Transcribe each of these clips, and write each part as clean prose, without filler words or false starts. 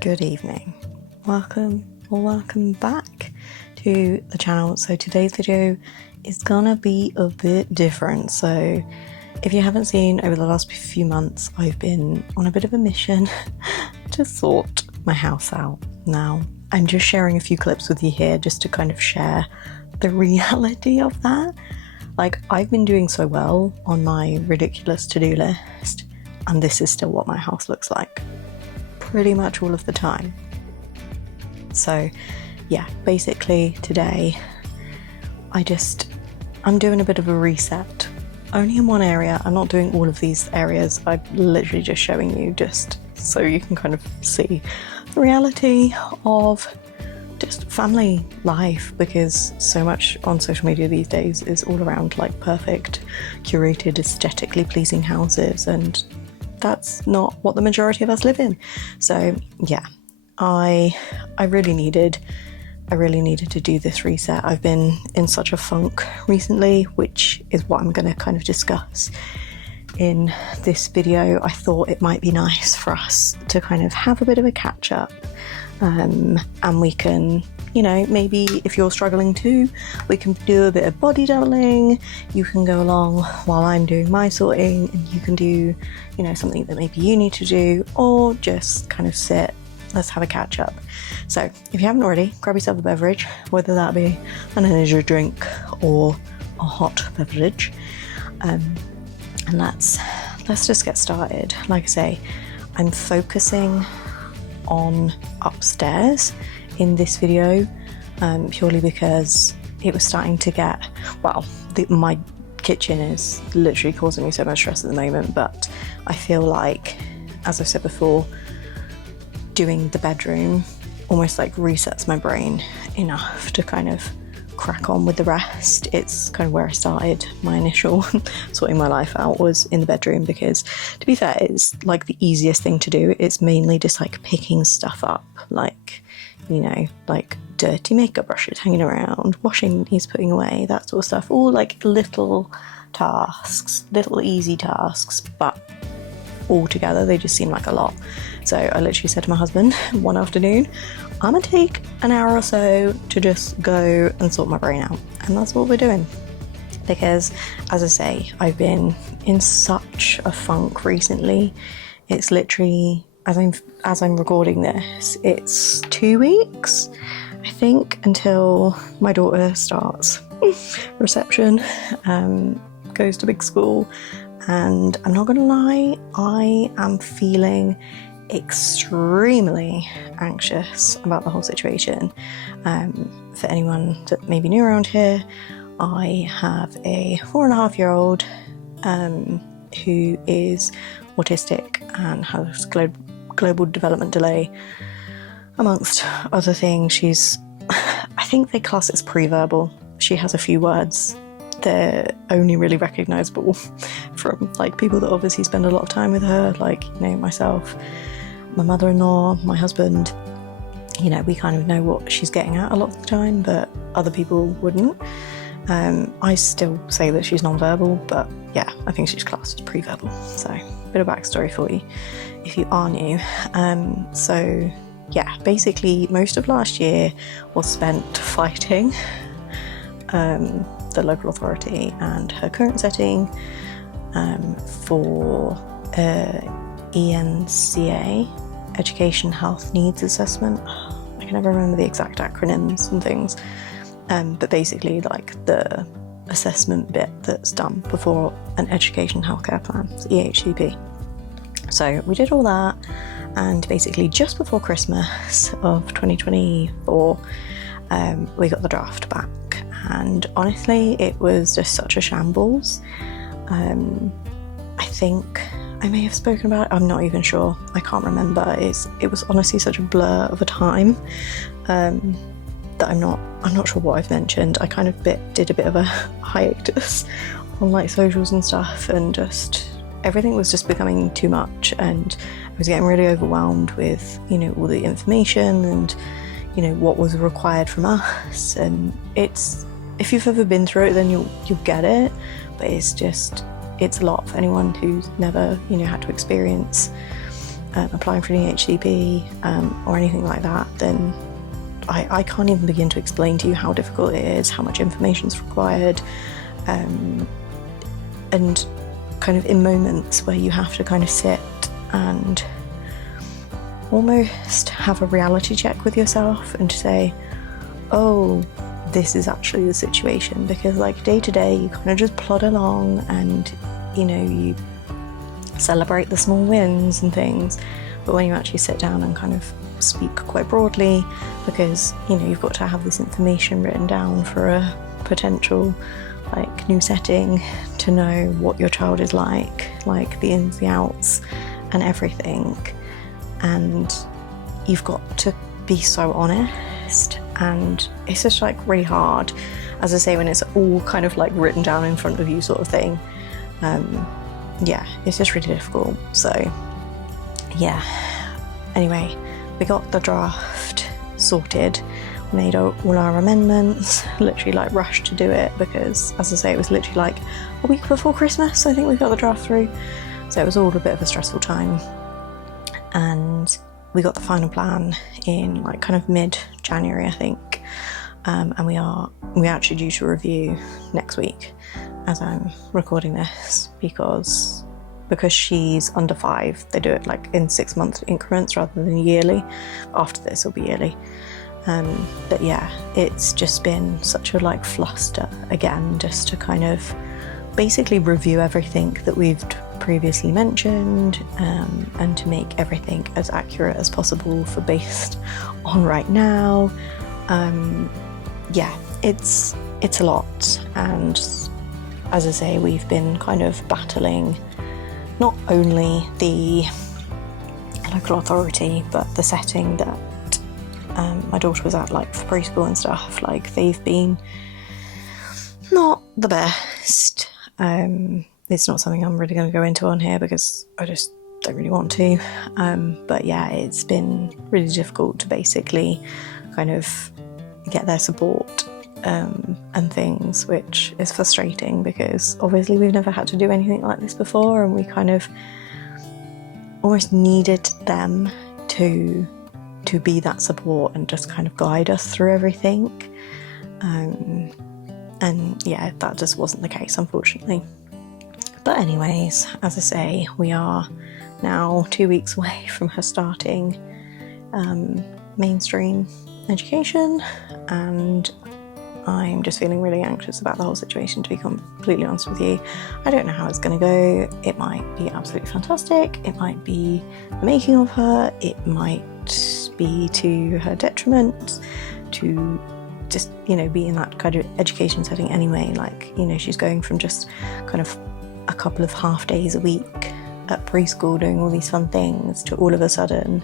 Good evening. Welcome back to the channel. So today's video is gonna be a bit different. So if you haven't seen, over the last few months I've been on a bit of a mission to sort my house out. Now I'm just sharing a few clips with you here just to kind of share the reality of that. Like, I've been doing so well on my ridiculous to-do list, and this is still what my house looks like pretty much all of the time. So yeah, basically today I'm doing a bit of a reset, only in one area. I'm not doing all of these areas. I'm literally just showing you just so you can kind of see the reality of just family life, because so much on social media these days is all around like perfect, curated, aesthetically pleasing houses, and that's not what the majority of us live in. So yeah, I really needed to do this reset. I've been in such a funk recently, which is what I'm going to kind of discuss in this video. I thought it might be nice for us to kind of have a bit of a catch up, and we can, you know, maybe if you're struggling too, we can do a bit of body doubling. You can go along while I'm doing my sorting, and you can do, you know, something that maybe you need to do, or just kind of sit. Let's have a catch up. So if you haven't already, grab yourself a beverage, whether that be an energy drink or a hot beverage, and let's just get started. Like I say, I'm focusing on upstairs in this video, purely because it was starting to get, well, my kitchen is literally causing me so much stress at the moment, but I feel like, as I've said before, doing the bedroom almost like resets my brain enough to kind of crack on with the rest. It's kind of where I started my initial sorting my life out, was in the bedroom, because to be fair, it's like the easiest thing to do. It's mainly just like picking stuff up, like, you know, like dirty makeup brushes hanging around, washing needs putting away, that sort of stuff. All like little tasks, little easy tasks, but all together they just seem like a lot. So I literally said to my husband one afternoon, I'm gonna take an hour or so to just go and sort my brain out, and that's what we're doing. Because, as I say, I've been in such a funk recently. It's literally, as I'm recording this, it's 2 weeks, I think, until my daughter starts reception, goes to big school, and I'm not gonna lie, I am feeling extremely anxious about the whole situation. For anyone that may be new around here, I have a 4.5-year-old who is autistic and has global development delay, amongst other things. I think they class it as pre-verbal. She has a few words. They're only really recognisable from like people that obviously spend a lot of time with her, like, you know, myself, my mother-in-law, my husband. You know, we kind of know what she's getting at a lot of the time, but other people wouldn't. I still say that she's non-verbal, but yeah, I think she's classed as pre-verbal. So a bit of backstory for you if you are new. So yeah, basically most of last year was spent fighting the local authority and her current setting for ENCA, Education Health Needs Assessment. I can never remember the exact acronyms and things, but basically like the assessment bit that's done before an education healthcare plan, it's EHCP. So we did all that, and basically just before Christmas of 2024, we got the draft back, and honestly it was just such a shambles. I think I may have spoken about it, I'm not even sure, I can't remember. It was honestly such a blur of a time that I'm not sure what I've mentioned. I kind of did a bit of a hiatus on like socials and stuff, and just everything was just becoming too much, and I was getting really overwhelmed with, you know, all the information and, you know, what was required from us. And it's, if you've ever been through it, then you'll get it, but it's a lot for anyone who's never, you know, had to experience applying for an EHCP or anything like that, then I can't even begin to explain to you how difficult it is, how much information is required, and kind of in moments where you have to kind of sit and almost have a reality check with yourself and to say, oh, this is actually the situation, because like day to day you kind of just plod along and you celebrate the small wins and things, but when you actually sit down and kind of speak quite broadly, because you've got to have this information written down for a potential like new setting, to know what your child is like the ins, the outs and everything, and you've got to be so honest, and it's just like really hard, as I say, when it's all kind of like written down in front of you sort of thing. Yeah, it's just really difficult. So yeah, anyway, we got the draft sorted, made all our amendments, literally like rushed to do it because, as I say, it was literally like a week before Christmas I think we got the draft through, so it was all a bit of a stressful time. And we got the final plan in like kind of mid-January I think, and we're actually due to review next week as I'm recording this, because she's under 5, they do it like in 6-month increments rather than yearly. After this it'll be yearly. But yeah, it's just been such a like fluster again, just to kind of basically review everything that we've previously mentioned, and to make everything as accurate as possible for based on right now. Yeah, it's a lot, and as I say, we've been kind of battling not only the local authority but the setting that my daughter was at, like for preschool and stuff. Like, they've been not the best. It's not something I'm really going to go into on here because I just don't really want to. But yeah, it's been really difficult to basically kind of get their support and things, which is frustrating because obviously we've never had to do anything like this before, and we kind of almost needed them to be that support and just kind of guide us through everything. And yeah, that just wasn't the case, unfortunately. But anyways, as I say, we are now 2 weeks away from her starting mainstream education, and I'm just feeling really anxious about the whole situation, to be completely honest with you. I don't know how it's going to go. It might be absolutely fantastic. It might be the making of her. It might be to her detriment to just, be in that kind of education setting anyway. Like, she's going from just kind of a couple of half days a week at preschool doing all these fun things to all of a sudden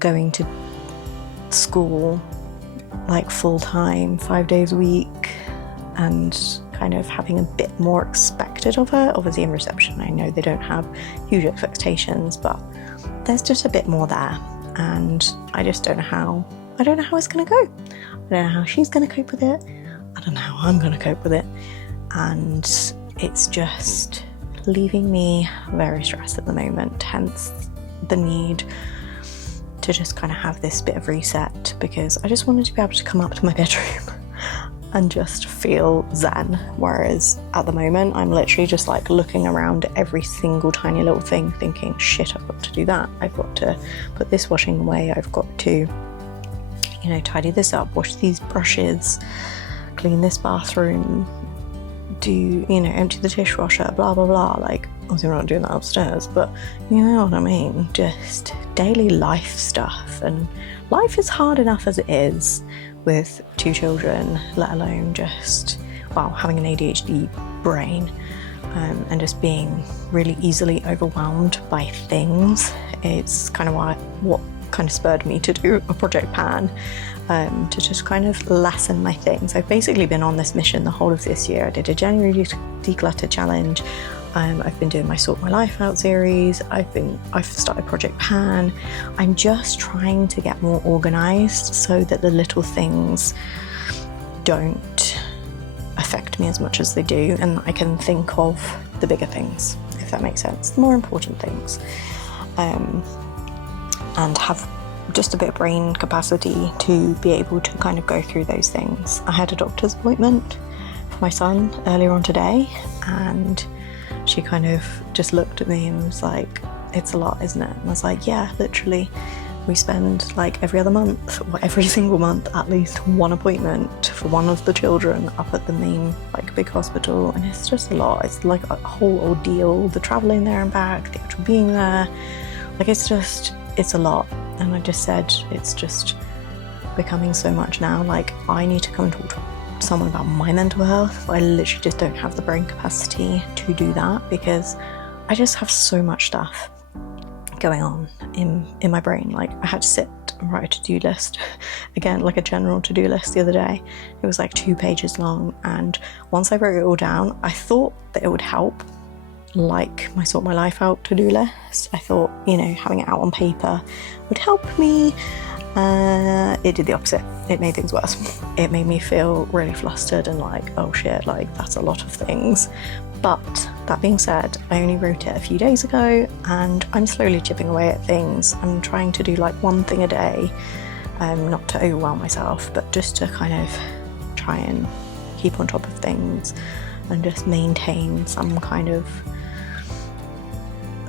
going to school like full-time 5 days a week, and kind of having a bit more expected of her. Obviously in reception I know they don't have huge expectations, but there's just a bit more there, and I just don't know how it's going to go. I don't know how she's going to cope with it. I don't know how I'm going to cope with it, and it's just leaving me very stressed at the moment, hence the need to just kind of have this bit of reset, because I just wanted to be able to come up to my bedroom and just feel zen, whereas at the moment I'm literally just like looking around at every single tiny little thing thinking, shit, I've got to do that, I've got to put this washing away, I've got to tidy this up, wash these brushes, clean this bathroom, do empty the dishwasher, blah blah blah. Like, obviously we're not doing that upstairs, but you know what I mean, just daily life stuff. And life is hard enough as it is with 2 children, let alone just having an ADHD brain, and just being really easily overwhelmed by things. It's kind of what kind of spurred me to do a project pan, to just kind of lessen my things. I've basically been on this mission the whole of this year. I did a January declutter challenge. I've been doing my Sort My Life Out series. I've started Project Pan. I'm just trying to get more organised so that the little things don't affect me as much as they do, and I can think of the bigger things, if that makes sense, the more important things. and have just a bit of brain capacity to be able to kind of go through those things. I had a doctor's appointment for my son earlier on today, and she kind of just looked at me and was like, it's a lot, isn't it? And I was like, yeah, literally. We spend like every other month or every single month at least one appointment for one of the children up at the main like big hospital, and it's just a lot. It's like a whole ordeal, the travelling there and back, the actual being there, like it's a lot. And I just said it's just becoming so much now, like I need to come and talk to someone about my mental health. I literally just don't have the brain capacity to do that because I just have so much stuff going on in my brain. Like I had to sit and write a to-do list again, like a general to-do list the other day. It was like 2 pages long, and once I wrote it all down, I thought that it would help, like my sort my life out to-do list. I thought, you know, having it out on paper would help me. It did the opposite. It made things worse. It made me feel really flustered and like, oh shit, like that's a lot of things. But that being said, I only wrote it a few days ago, and I'm slowly chipping away at things. I'm trying to do like one thing a day, not to overwhelm myself, but just to kind of try and keep on top of things and just maintain some kind of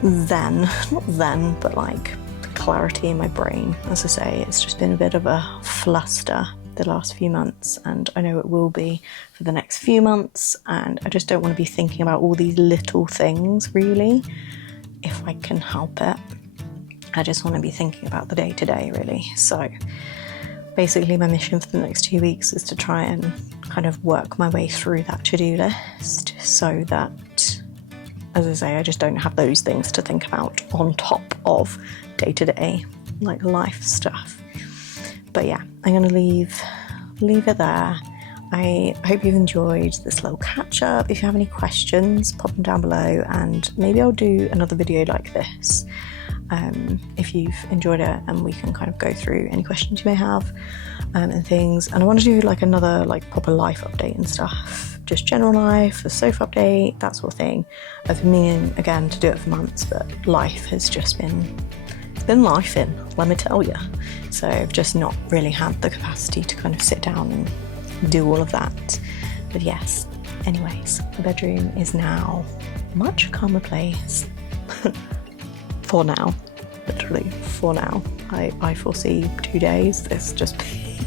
not zen, but like clarity in my brain. As I say, it's just been a bit of a fluster the last few months, and I know it will be for the next few months, and I just don't want to be thinking about all these little things really, if I can help it. I just want to be thinking about the day-to-day really. So basically my mission for the next 2 weeks is to try and kind of work my way through that to-do list so that, as I say, I just don't have those things to think about on top of day-to-day like life stuff. But yeah, I'm going to leave it there. I hope you've enjoyed this little catch up. If you have any questions, pop them down below, and maybe I'll do another video like this if you've enjoyed it, and we can kind of go through any questions you may have and things. And I want to do like another like proper life update and stuff, just general life, a sofa update, that sort of thing. I've been meaning again to do it for months, but life has just been life in, let me tell you. So I've just not really had the capacity to kind of sit down and do all of that. But yes, anyways, the bedroom is now a much calmer place for now, literally for now. I foresee 2 days this just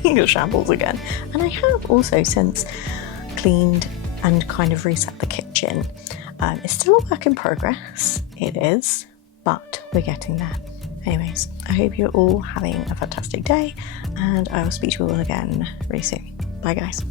being a shambles again. And I have also since cleaned and kind of reset the kitchen. It's still a work in progress, it is, but we're getting there. Anyways, I hope you're all having a fantastic day, and I will speak to you all again really soon. Bye guys.